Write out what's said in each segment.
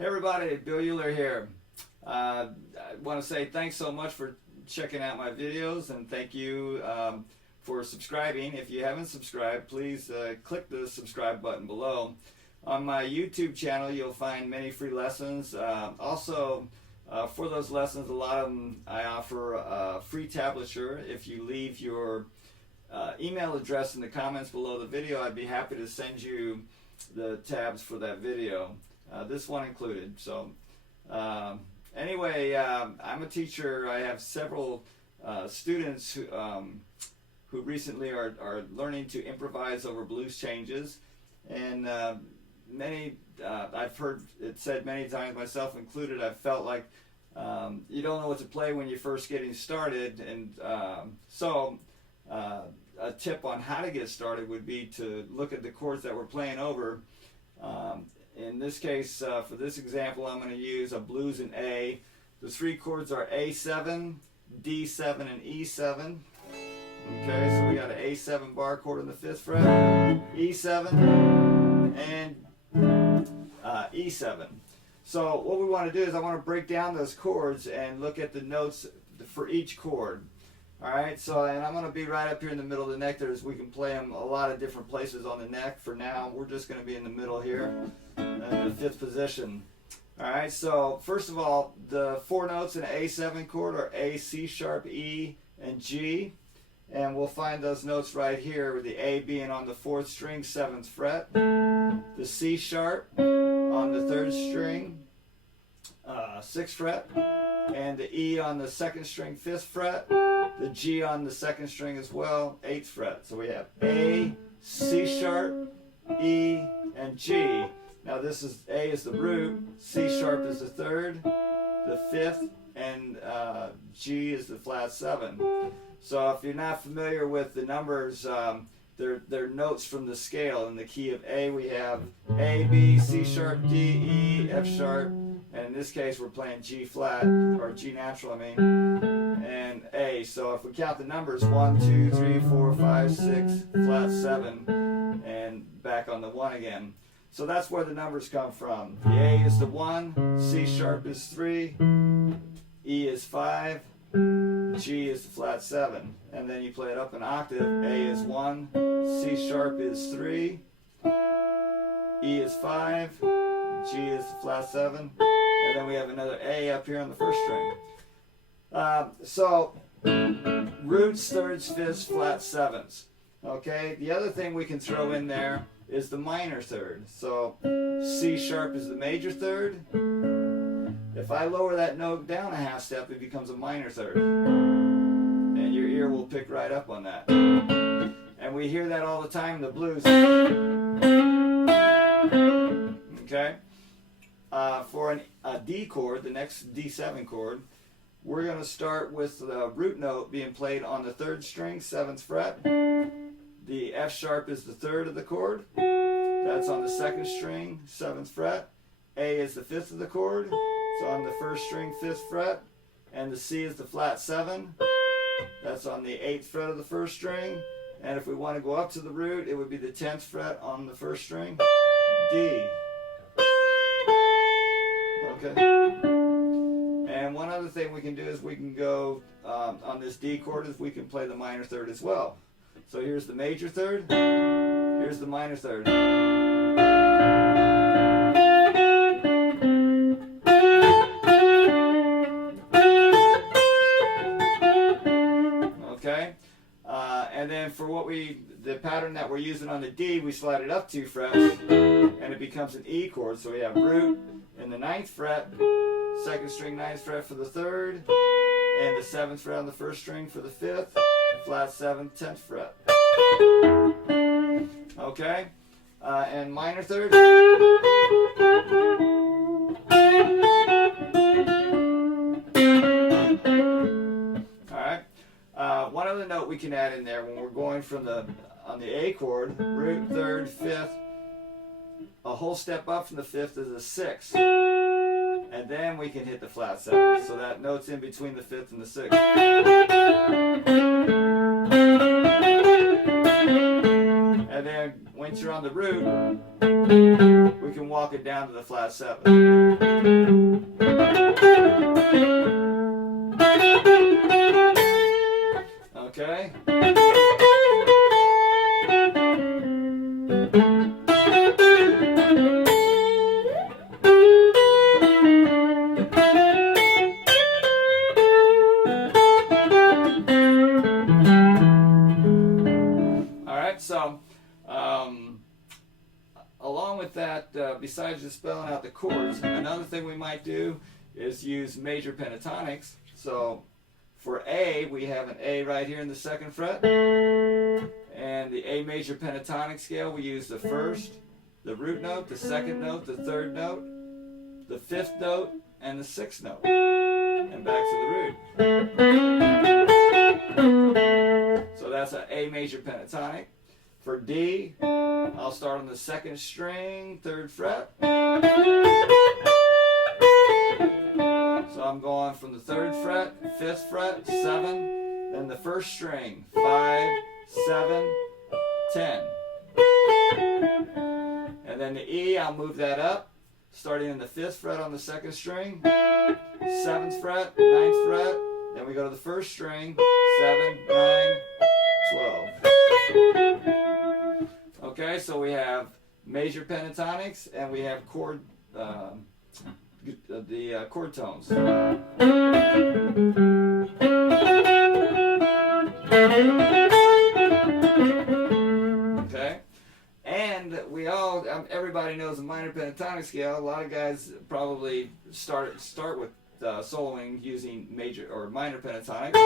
Hey everybody, Bill Uhler here. I want to say thanks so much for checking out my videos, and thank you for subscribing. If you haven't subscribed, please click the subscribe button below. On my YouTube channel you'll find many free lessons. Also for those lessons, a lot of them I offer free tablature. If you leave your email address in the comments below the video, I'd be happy to send you the tabs for that video. This one included. So anyway, I'm a teacher. I have several students who recently are learning to improvise over blues changes, and I've heard it said many times, myself included, I've felt like you don't know what to play when you're first getting started, and so a tip on how to get started would be to look at the chords that we're playing over. In this case, for this example, I'm going to use a blues in A. The three chords are A7, D7, and E7. Okay, so we got an A7 bar chord on the 5th fret, E7, and E7. So what we want to do is I want to break down those chords and look at the notes for each chord. Alright, so and I'm going to be right up here in the middle of the neck. We can play them a lot of different places on the neck. For now, we're just going to be in the middle here, in the 5th position. Alright, so first of all, the four notes in an A7 chord are A, C sharp, E, and G. And we'll find those notes right here, with the A being on the 4th string, 7th fret, the C sharp on the 3rd string, 6th fret, and the E on the 2nd string, 5th fret, the G on the 2nd string as well, 8th fret. So we have A, C sharp, E, and G. Now this is, A is the root, C sharp is the 3rd, the 5th, and G is the flat 7. So if you're not familiar with the numbers, they're notes from the scale. In the key of A we have A, B, C sharp, D, E, F sharp, and in this case we're playing G flat, or G natural I mean, and A. So if we count the numbers, 1, 2, 3, 4, 5, 6, flat 7, and back on the 1 again. So that's where the numbers come from. The A is the 1, C sharp is 3, E is 5, G is the flat 7, and then you play it up an octave. A is 1, C sharp is 3, E is 5, G is the flat 7, and then we have another A up here on the 1st string. So roots, thirds, fifths, flat 7s. Okay, the other thing we can throw in there is the minor third. So C sharp is the major third. If I lower that note down a half step, it becomes a minor third. And your ear will pick right up on that. And we hear that all the time in the blues. Okay? For a D chord, the next D7 chord, we're going to start with the root note being played on the 3rd string, 7th fret. The F sharp is the 3rd of the chord. That's on the 2nd string, 7th fret. A is the 5th of the chord. It's on the 1st string, 5th fret. And the C is the flat 7. That's on the 8th fret of the 1st string. And if we want to go up to the root, it would be the 10th fret on the 1st string, D. Okay. And one other thing we can do is we can go on this D chord, is we can play the minor third as well. So here's the major third, here's the minor third. Okay, and then for the pattern that we're using on the D, we slide it up 2 frets, and it becomes an E chord. So we have root in the 9th fret, 2nd string, 9th fret for the 3rd, and the 7th fret on the 1st string for the 5th, flat 7, 10th fret. Okay, and minor third. Alright, one other note we can add in there when we're going from on the A chord, root, 3rd, 5th, a whole step up from the 5th is a 6th. And then we can hit the flat 7. So that note's in between the 5th and the 6th. And then once you're on the root, we can walk it down to the flat 7. Okay? So, along with that, besides just spelling out the chords, another thing we might do is use major pentatonics. So, for A, we have an A right here in the 2nd fret. And the A major pentatonic scale, we use the 1st, the root note, the 2nd note, the 3rd note, the 5th note, and the 6th note. And back to the root. So that's an A major pentatonic. For D, I'll start on the 2nd string, 3rd fret. So I'm going from the 3rd fret, 5th fret, 7, then the 1st string, 5, 7, 10. And then the E, I'll move that up, starting in the 5th fret on the 2nd string, 7th fret, 9th fret, then we go to the 1st string, 7, 9, 12. Okay, so we have major pentatonics and we have chord, the chord tones. Okay, and we all, everybody knows the minor pentatonic scale. A lot of guys probably start with soloing using major or minor pentatonic.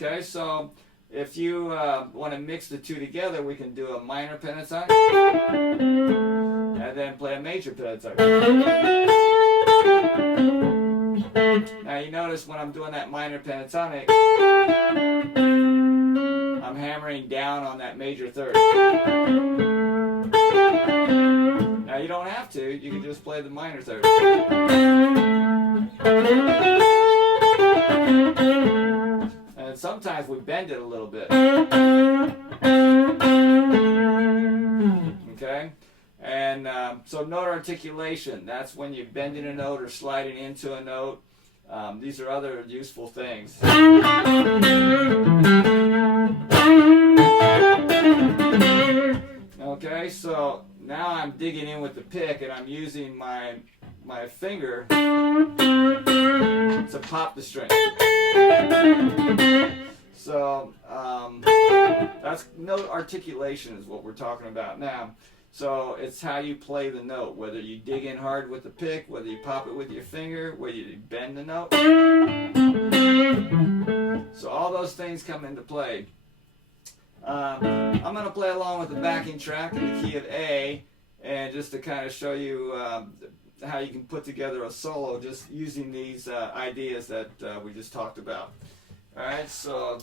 Okay, so if you want to mix the two together, we can do a minor pentatonic and then play a major pentatonic. Now you notice when I'm doing that minor pentatonic, I'm hammering down on that major 3rd. Now you don't have to, you can just play the minor 3rd. And sometimes we bend it a little bit. Okay? And so note articulation, that's when you're bending a note or sliding into a note. These are other useful things. Okay, so now I'm digging in with the pick and I'm using my finger to pop the string. So that's note articulation is what we're talking about now. So it's how you play the note, whether you dig in hard with the pick, whether you pop it with your finger, whether you bend the note. So all those things come into play. I'm going to play along with the backing track in the key of A, and just to kind of show you how you can put together a solo just using these ideas that we just talked about. Alright, so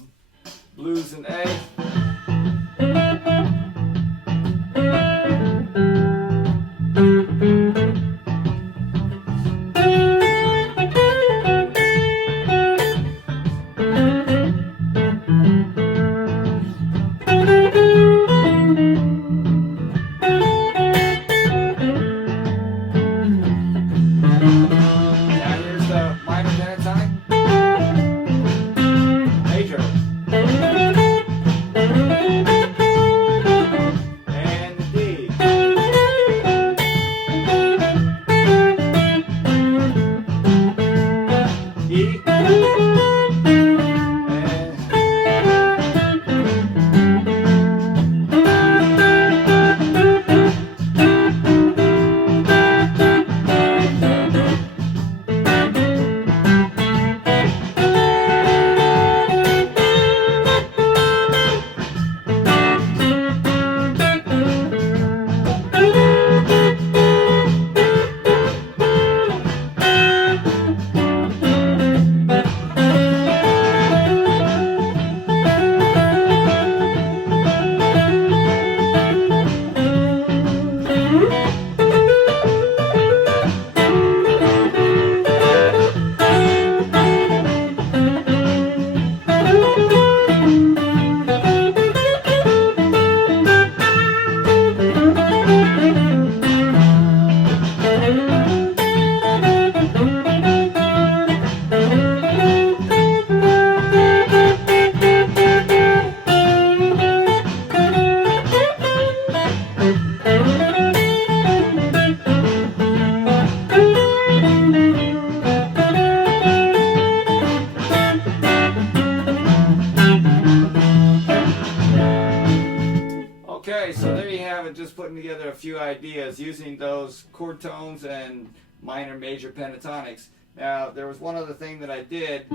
blues in A. there you have it, just putting together a few ideas using those chord tones and minor, major pentatonics. Now, there was one other thing that I did.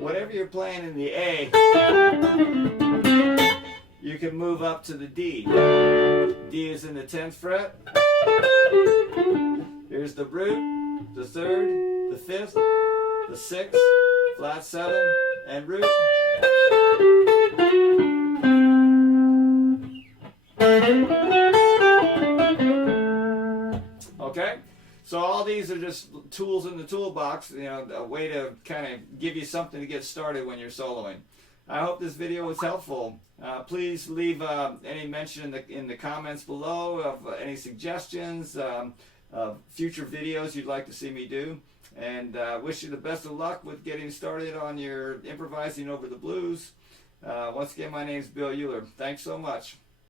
Whatever you're playing in the A, you can move up to the D. D is in the 10th fret. Here's the root, the 3rd, the 5th, the 6th, flat 7, and root. Okay? So all these are just tools in the toolbox, you know, a way to kind of give you something to get started when you're soloing. I hope this video was helpful. Please leave any mention in the comments below of any suggestions, future videos you'd like to see me do. And wish you the best of luck with getting started on your improvising over the blues. Once again, my name is Bill Uhler. Thanks so much.